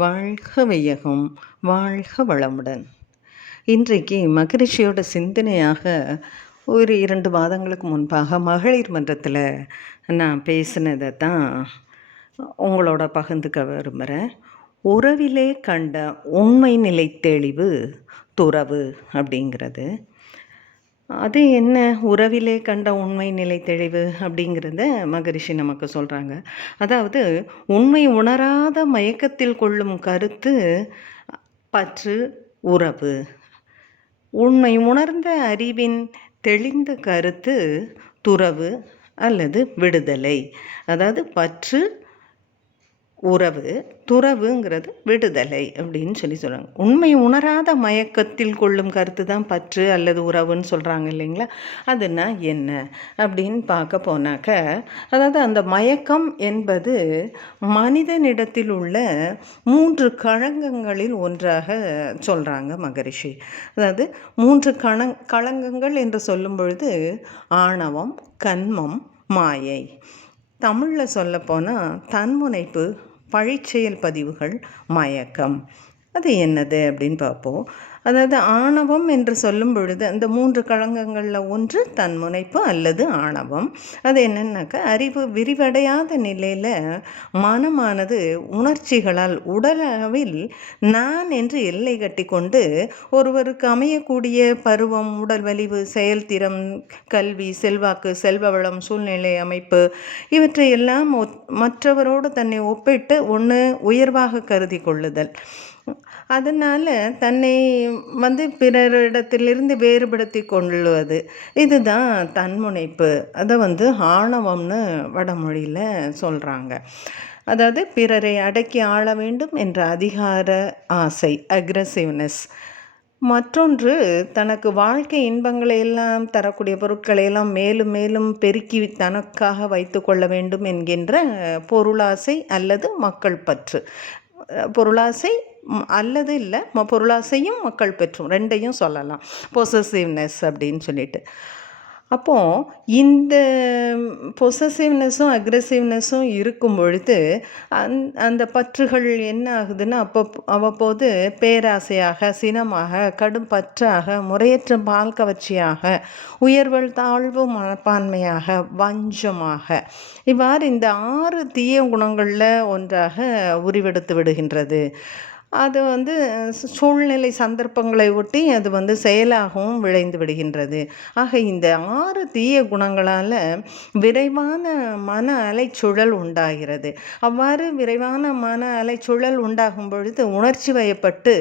வாழ்க வையகம் வாழ்க வளமுடன். இன்றைக்கு மகரிஷியோட சிந்தனையாக ஒரு இரண்டு மாதங்களுக்கு முன்பாக மகளிர் மன்றத்தில் நான் பேசினதை தான் உங்களோட பகிர்ந்துக்க விரும்புகிறேன் உறவிலே கண்ட உண்மை நிலை தெளிவு துறவு அப்படிங்கிறது. அது என்ன? உறவிலே கண்ட உண்மை நிலை தெளிவு அப்படிங்கிறத மகரிஷி நமக்கு சொல்கிறாங்க அதாவது உண்மை உணராத மயக்கத்தில் கொள்ளும் கருத்து பற்று உறவு. உண்மை உணர்ந்த அறிவின் தெளிந்த கருத்து துறவு அல்லது விடுதலை. அதாவது பற்று உறவு துறவுங்கிறது விடுதலை அப்படின்னு சொல்லி சொல்கிறாங்க உண்மை உணராத மயக்கத்தில் கொள்ளும் கருத்து தான் பற்று அல்லது உறவுன்னு சொல்கிறாங்க இல்லைங்களா? அதுனா என்ன அப்படின்னு பார்க்க போனாக்க அதாவது அந்த மயக்கம் என்பது மனிதனிடத்தில் உள்ள மூன்று களங்கங்களில் ஒன்றாக சொல்கிறாங்க மகரிஷி. அதாவது மூன்று கண களங்கங்கள் என்று சொல்லும் பொழுது ஆணவம் கண்மம் மாயை. தமிழில் சொல்லப்போனால் தன்முனைப்பு பழிச்செயல் பதிவுகள் மயக்கம். அது என்னது அப்படின்னு பார்ப்போம். அதாவது ஆணவம் என்று சொல்லும் பொழுது அந்த மூன்று களங்கங்களில் ஒன்று தன்முனைப்பு அல்லது ஆணவம். அது என்னென்னாக்கா அறிவு விரிவடையாத நிலையில் மனமானது உணர்ச்சிகளால் உடலளவில் நான் என்று எல்லை கட்டி கொண்டு ஒருவருக்கு அமையக்கூடிய பருவம் உடல் வலிவு செயல்திறம் கல்வி செல்வாக்கு செல்வ வளம் சூழ்நிலை அமைப்பு இவற்றையெல்லாம் மற்றவரோடு தன்னை ஒப்பிட்டு ஒன்று உயர்வாக கருதி கொள்ளுதல். அதனால் தன்னை வந்து பிறரிடத்திலிருந்து வேறுபடுத்தி கொள்ளுவது இதுதான் தன்முனைப்பு. அதை வந்து ஆணவம்னு வடமொழியில் சொல்கிறாங்க அதாவது பிறரை அடக்கி ஆள வேண்டும் என்ற அதிகார ஆசை அக்ரஸிவ்னஸ் மற்றொன்று தனக்கு வாழ்க்கை இன்பங்களை எல்லாம் தரக்கூடிய பொருட்களை எல்லாம் மேலும் மேலும் பெருக்கி தனக்காக வைத்து கொள்ள வேண்டும் என்கின்ற பொருளாசை அல்லது மக்கள் பற்று. பொருளாசை அல்லது இல்லை பொருளாசையும் மக்கள் பெற்றும். ரெண்டையும் சொல்லலாம். பொசசிவ்னஸ் அப்படின்னு சொல்லிட்டு. அப்போது இந்த பொசசிவ்னஸும் அக்ரெசிவ்னஸும் இருக்கும் பொழுது அந் அந்த பற்றுகள் என்ன ஆகுதுன்னா அப்போ அவ்வப்போது பேராசையாக சினமாக கடும் பற்றாக முறையற்ற பால் கவர்ச்சியாக உயர்வல் தாழ்வு மனப்பான்மையாக வஞ்சமாக இவ்வாறு இந்த ஆறு தீய குணங்களில் ஒன்றாக உருவெடுத்து விடுகின்றது. அது வந்து சூழ்நிலை சந்தர்ப்பங்களை ஒட்டி அது வந்து செயலாகவும் விளைந்து விடுகின்றது. ஆக இந்த ஆறு தீய குணங்களால் விரைவான மன அலைச்சுழல் உண்டாகிறது. அவ்வாறு விரைவான மன அலைச்சுழல் உண்டாகும் பொழுது உணர்ச்சி வயப்பட்டு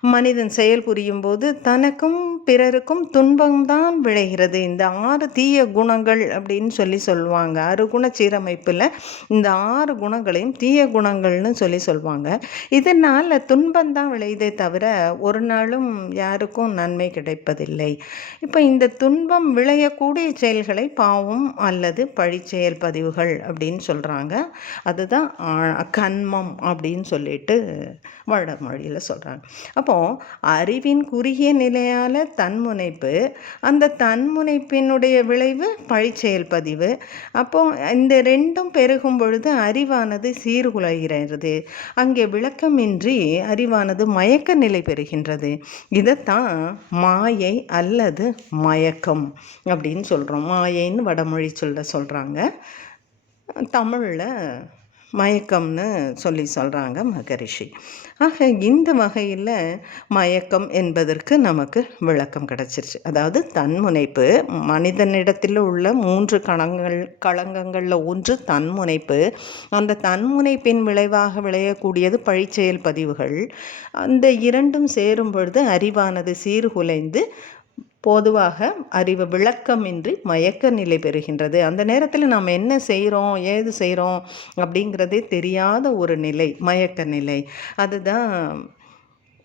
மனிதன் செயல் புரியும் போது தனக்கும் பிறருக்கும் துன்பம்தான் விளைகிறது. இந்த ஆறு தீய குணங்கள் அப்படின்னு சொல்லி சொல்லுவாங்க. ஆறு குண சீரமைப்பில் இந்த ஆறு குணங்களையும் தீய குணங்கள்னு சொல்லி சொல்லுவாங்க. இதனால் துன்பந்தான் விளையுதே தவிர ஒரு நாளும் யாருக்கும் நன்மை கிடைப்பதில்லை. இப்போ இந்த துன்பம் விளையக்கூடிய செயல்களை பாவம் அல்லது பழிச்செயல் பதிவுகள் அப்படின்னு சொல்கிறாங்க அதுதான் கண்மம் அப்படின்னு சொல்லிட்டு வடமொழியில் சொல்கிறாங்க அப்போது அறிவின் குறுகிய நிலையால் தன்முனைப்பு அந்த தன்முனைப்பினுடைய விளைவு பழிச்செயல் பதிவு. அப்போ இந்த ரெண்டும் பெருகும் பொழுது அறிவானது சீர்குலைகிறது. அங்கே விளக்கமின்றி அறிவானது மயக்க நிலை பெறுகின்றது. இதைத்தான் மாயை அல்லது மயக்கம் அப்படின்னு சொல்கிறோம் மாயைன்னு வடமொழி சொல்ல சொல்கிறாங்க தமிழில் மயக்கம்னு சொல்லி சொல்கிறாங்க மகரிஷி. ஆக இந்த வகையில் மயக்கம் என்பதற்கு நமக்கு விளக்கம் கிடச்சிருச்சு. அதாவது தன்முனைப்பு மனிதனிடத்தில் உள்ள மூன்று களங்கள் களங்கங்களில் ஒன்று தன்முனைப்பு அந்த தன்முனைப்பின் விளைவாக விளையக்கூடியது பழிச்செயல் பதிவுகள். அந்த இரண்டும் சேரும் பொழுது அறிவானது சீர்குலைந்து பொதுவாக அறிவு விளக்கமின்றி மயக்க நிலை பெறுகின்றது. அந்த நேரத்தில் நாம் என்ன செய்கிறோம் ஏது செய்கிறோம் அப்படிங்கிறதே தெரியாத ஒரு நிலை மயக்க நிலை. அதுதான்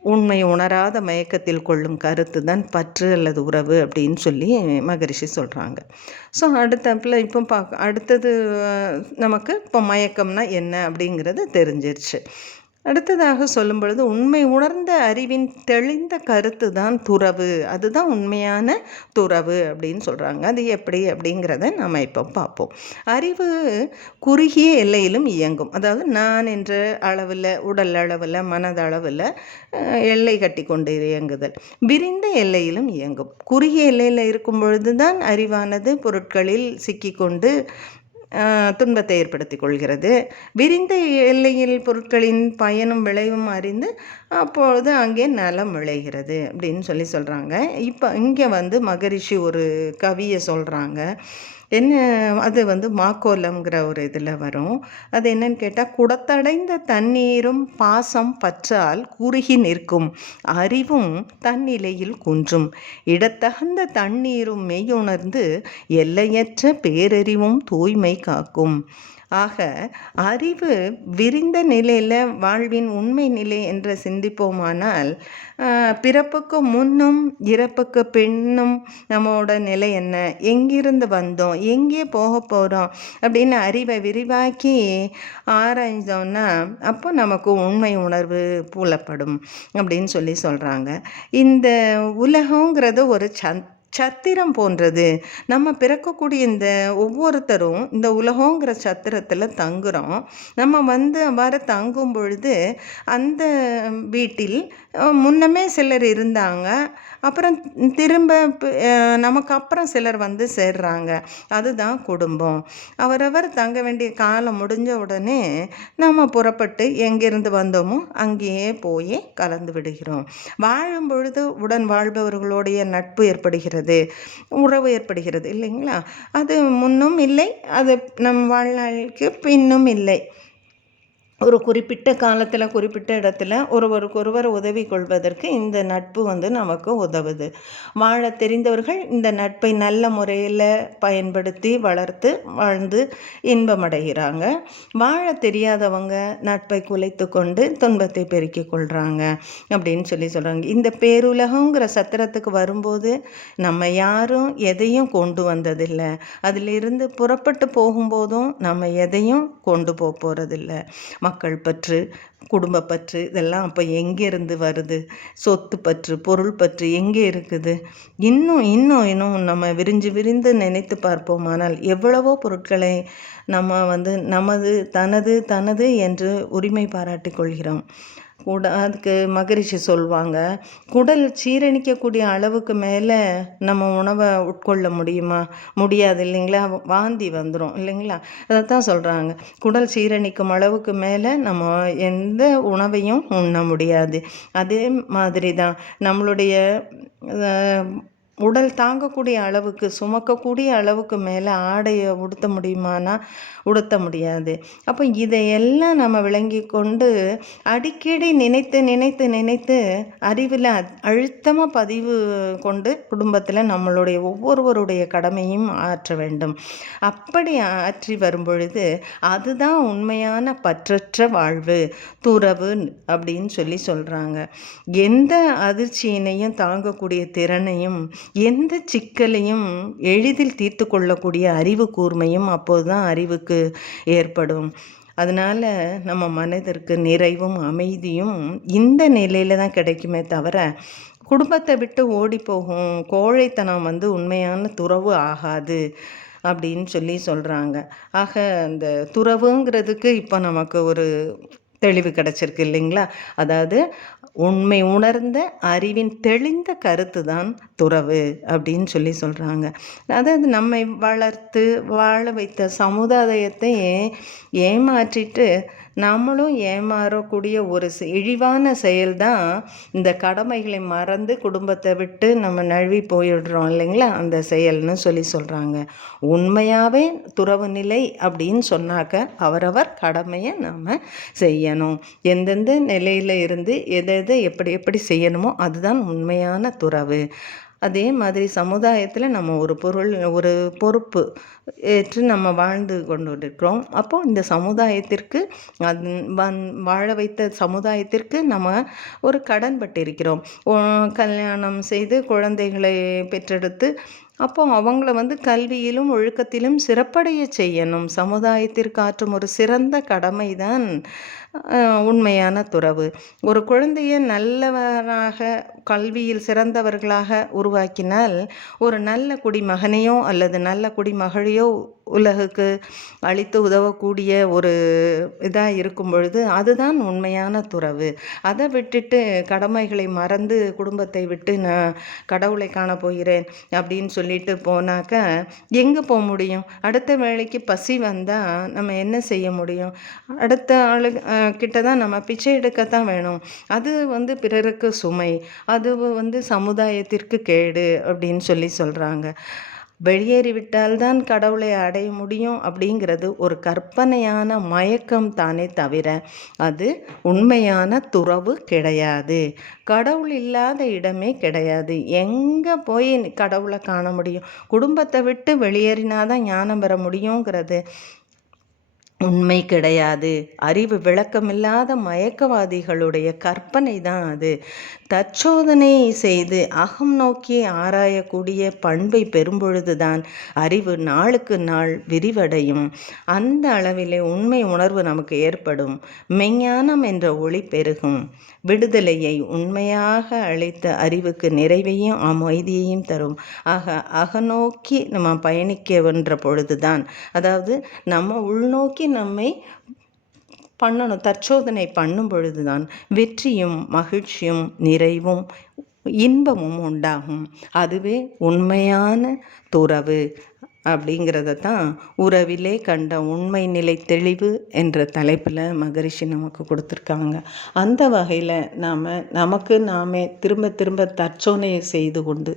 உண்மை உணராத மயக்கத்தில் கொள்ளும் கருத்து தான் பற்று அல்லது உறவு அப்படின்னு சொல்லி மகரிஷி சொல்கிறாங்க ஸோ அடுத்தப்பில் இப்போ பார்க்க அடுத்தது நமக்கு இப்போ மயக்கம்னா என்ன அப்படிங்கிறது தெரிஞ்சிருச்சு. அடுத்ததாக சொல்லும் பொழுது உண்மை உணர்ந்த அறிவின் தெளிந்த கருத்து தான் துறவு. அதுதான் உண்மையான துறவு அப்படின்னு சொல்கிறாங்க அது எப்படி அப்படிங்கிறத நம்ம இப்போ பார்ப்போம். அறிவு குறுகிய எல்லையிலும் இயங்கும். அதாவது நான் என்ற அளவில் உடல் அளவில் மனதளவில் எல்லை கட்டி கொண்டு இயங்குதல். விரிந்த எல்லையிலும் இயங்கும். குறுகிய எல்லையில் இருக்கும் பொழுது தான் அறிவானது பொருட்களில் சிக்கிக்கொண்டு துன்பத்தை ஏற்படுத்தி கொள்கிறது. விரிந்த எல்லையில் பொருட்களின் பயனும் விளைவும் அறிந்து அப்பொழுது அங்கே நலம் விளைகிறது அப்படின்னு சொல்லி சொல்கிறாங்க இப்போ இங்கே வந்து மகரிஷி ஒரு கவியை சொல்கிறாங்க என்ன அது வந்து மாக்கோலம்ங்கிற ஒரு இதில் வரும். அது என்னன்னு கேட்டால் குடத்தடைந்த தண்ணீரும் பாசம் பற்றால் குறுகி நிற்கும் அறிவும் தன்னிலையில் குன்றும். இடத்தகுந்த தண்ணீரும் மெய்யுணர்ந்து எல்லையற்ற பேரறிவும் தூய்மை காக்கும். ஆக அறிவு விரிந்த நிலையில் வாழ்வின் உண்மை நிலை என்று சிந்திப்போமானால் பிறப்புக்கு முன்னும் இறப்புக்கு பின்னும் நம்மளோட நிலை என்ன? எங்கிருந்து வந்தோம்? எங்கே போக போகிறோம் அப்படின்னு அறிவை விரிவாக்கி ஆராய்ஞ்சோம்னா அப்போ நமக்கு உண்மை உணர்வு பூலப்படும் அப்படின்னு சொல்லி சொல்கிறாங்க இந்த உலகங்கிறது ஒரு சந்த் சத்திரம் போன்றது. நம்ம பிறக்கக்கூடிய இந்த ஒவ்வொருத்தரும் இந்த உலகங்கிற சத்திரத்தில் தங்குகிறோம் நம்ம வந்து அவ்வாறு தங்கும் பொழுது அந்த வீட்டில் முன்னமே சிலர் இருந்தாங்க. அப்புறம் திரும்ப நமக்கு அப்புறம் சிலர் வந்து சேர்றாங்க. அதுதான் குடும்பம். அவரவர் தங்க வேண்டிய காலம் முடிஞ்ச உடனே நம்ம புறப்பட்டு எங்கேருந்து வந்தோமோ அங்கேயே போய் கலந்து விடுகிறோம். வாழும் பொழுது உடன் வாழ்பவர்களுடைய நட்பு ஏற்படுகிறது. உறவு ஏற்படுகிறது இல்லைங்களா? அது முன்னும் இல்லை அது நம் வாழ்நாளுக்கு பின்னும் இல்லை. ஒரு குறிப்பிட்ட காலத்தில் குறிப்பிட்ட இடத்துல ஒருவருக்கொருவர் உதவி கொள்வதற்கு இந்த நட்பு வந்து நமக்கு உதவுது. வாழ தெரிந்தவர்கள் இந்த நட்பை நல்ல முறையில் பயன்படுத்தி வளர்த்து வாழ்ந்து இன்பமடைகிறாங்க. வாழ தெரியாதவங்க நட்பை குலைத்து கொண்டு துன்பத்தை பெருக்கிக் கொள்கிறாங்க அப்படின்னு சொல்லி சொல்கிறாங்க இந்த பேருலகங்கிற சத்திரத்துக்கு வரும்போது நம்ம யாரும் எதையும் கொண்டு வந்ததில்லை. அதிலிருந்து புறப்பட்டு போகும்போதும் நம்ம எதையும் கொண்டு போக போகிறதில்ல மக்கள் பற்று குடும்ப பற்று இதெல்லாம் அப்போ எங்கேருந்து வருது? சொத்து பற்று பொருள் பற்று எங்கே இருக்குது? இன்னும் இன்னும் இன்னும் நம்ம விரிஞ்சு விரிந்து நினைத்து பார்ப்போமானால் எவ்வளவோ பொருட்களை நம்ம வந்து நமது தனது தனது என்று உரிமை பாராட்டி கொள்கிறோம். கூட அதுக்கு மகரிஷி சொல்வாங்க குடல் சீரணிக்கக்கூடிய அளவுக்கு மேலே நம்ம உணவை உட்கொள்ள முடியுமா? முடியாது இல்லைங்களா? வாந்தி வந்துடும் இல்லைங்களா? அதை தான் சொல்கிறாங்க குடல் சீரணிக்கும் அளவுக்கு மேலே நம்ம எந்த உணவையும் உண்ண முடியாது. அதே மாதிரி தான் நம்மளுடைய உடல் தாங்கக்கூடிய அளவுக்கு சுமக்கக்கூடிய அளவுக்கு மேலே ஆடையை உடுத்த முடியுமானா உடுத்த முடியாது. அப்போ இதையெல்லாம் நம்ம விளங்கி கொண்டு அடிக்கடி நினைத்து நினைத்து நினைத்து அறிவில் அழுத்தமாக பதிவு கொண்டு குடும்பத்தில் நம்மளுடைய ஒவ்வொருவருடைய கடமையும் ஆற்ற வேண்டும். அப்படி ஆற்றி வரும் பொழுது அதுதான் உண்மையான பற்றற்ற வாழ்வு துறவு அப்படின்னு சொல்லி சொல்கிறாங்க எந்த அதிர்ச்சியினையும் தாங்கக்கூடிய திறனையும் எந்த சிக்கலையும் எளிதில் தீர்த்து கொள்ளக்கூடிய அறிவு கூர்மையும் அப்போது தான் அறிவுக்கு ஏற்படும். அதனால் நம்ம மனதிற்கு நிறைவும் அமைதியும் இந்த நிலையில் தான் கிடைக்குமே தவிர குடும்பத்தை விட்டு ஓடி போகும் கோழைத்தனம் வந்து உண்மையான துறவு ஆகாது அப்படின்னு சொல்லி சொல்கிறாங்க ஆக அந்த துறவுங்கிறதுக்கு இப்போ நமக்கு ஒரு தெளிவு கிடச்சிருக்கு இல்லைங்களா? அதாவது உண்மை உணர்ந்த அறிவின் தெளிந்த கருத்து தான் துறவு அப்படின்னு சொல்லி சொல்கிறாங்க அதாவது நம்மை வளர்த்து வாழ வைத்த சமுதாயத்தை ஏமாற்றிட்டு நம்மளும் ஏமாறக்கூடிய ஒரு இழிவான செயல் தான் இந்த கடமைகளை மறந்து குடும்பத்தை விட்டு நம்ம நழுவி போயிடுறோம் இல்லைங்களா? அந்த செயல்னு சொல்லி சொல்கிறாங்க உண்மையாகவே துறவு நிலை அப்படின்னு சொன்னாக்க அவரவர் கடமையை நாம் செய்யணும். எந்தெந்த நிலையில் இருந்து எதை எதை எப்படி எப்படி செய்யணுமோ அதுதான் உண்மையான துறவு. அதே மாதிரி சமுதாயத்தில் நம்ம ஒரு பொருள் ஒரு பொறுப்பு ஏற்று நம்ம வாழ்ந்து கொண்டு இருக்கிறோம் அப்போது இந்த சமுதாயத்திற்கு அது வந் வாழ வைத்த சமுதாயத்திற்கு நம்ம ஒரு கடன் பட்டிருக்கிறோம். கல்யாணம் செய்து குழந்தைகளை பெற்றெடுத்து அப்போ அவங்கள வந்து கல்வியிலும் ஒழுக்கத்திலும் சிறப்படைய செய்யணும். சமுதாயத்திற்கு ஆற்றும் ஒரு சிறந்த கடமை தான் உண்மையான துறவு. ஒரு குழந்தையை நல்லவராக கல்வியில் சிறந்தவர்களாக உருவாக்கினால் ஒரு நல்ல குடிமகனையோ அல்லது நல்ல குடிமகளையோ உலகுக்கு அளித்து உதவக்கூடிய ஒரு இதாக இருக்கும் பொழுது அதுதான் உண்மையான துறவு. அதை விட்டுட்டு கடமைகளை மறந்து குடும்பத்தை விட்டு நான் கடவுளை காண போகிறேன் அப்படின்னு சொல்லிட்டு போனாக்க எங்கே போக முடியும்? அடுத்த வேளைக்கு பசி வந்தால் நம்ம என்ன செய்ய முடியும்? அடுத்த ஆளு கிட்ட தான் நம்ம பிச்சை எடுக்கத்தான் வேணும். அது வந்து பிறருக்கு சுமை. அது வந்து சமுதாயத்திற்கு கேடு அப்படின்னு சொல்லி சொல்கிறாங்க வெளியேறிவிட்டால்தான் கடவுளை அடைய முடியும் அப்படிங்கிறது ஒரு கற்பனையான மயக்கம் தானே தவிர அது உண்மையான துறவு கிடையாது. கடவுள் இல்லாத இடமே கிடையாது. எங்கே போய் கடவுளை காண முடியும்? குடும்பத்தை விட்டு வெளியேறினாதான் ஞானம் பெற முடியுங்கிறது. உண்மை கிடையாது. அறிவு விளக்கமில்லாத மயக்கவாதிகளுடைய கற்பனை தான் அது. தற்சோதனை செய்து அகம் நோக்கி ஆராயக்கூடிய பண்பை பெறும்பொழுதுதான் அறிவு நாளுக்கு நாள் விரிவடையும். அந்த அளவிலே உண்மை உணர்வு நமக்கு ஏற்படும். மெஞ்ஞானம் என்ற ஒளி பெருகும். விடுதலையை உண்மையாக அளித்த அறிவுக்கு நிறைவையும் அமைதியையும் தரும். ஆக அகநோக்கி நம்ம பயணிக்கவென்ற பொழுதுதான் அதாவது நம்ம உள்நோக்கி நம்மை பண்ணணும் தற்சோதனை பண்ணும் பொழுதுதான் வெற்றியும் மகிழ்ச்சியும் நிறைவும் இன்பமும் உண்டாகும். அதுவே உண்மையான துறவு அப்படிங்கிறத தான் உறவிலே கண்ட உண்மை நிலை தெளிவு என்ற தலைப்பில் மகரிஷி நமக்கு கொடுத்துருக்காங்க. அந்த வகையில் நாம் நமக்கு நாமே திரும்ப திரும்ப தற்சோதனை செய்து கொண்டு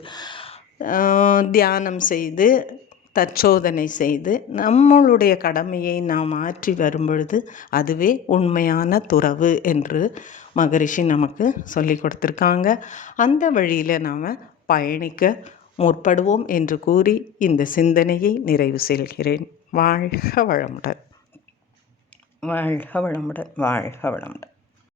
தியானம் செய்து தற்சோதனை செய்து நம்மளுடைய கடமையை நாம் ஆற்றி வரும்பொழுது அதுவே உண்மையான துறவு என்று மகரிஷி நமக்கு சொல்லி கொடுத்துருக்காங்க. அந்த வழியில் நாம் பயணிக்க முற்படுவோம் என்று கூறி இந்த சிந்தனையை நிறைவு செய்கிறேன். வாழ்க வளமுடன். வாழ்க வளமுடன். வாழ்க வளமுடன்.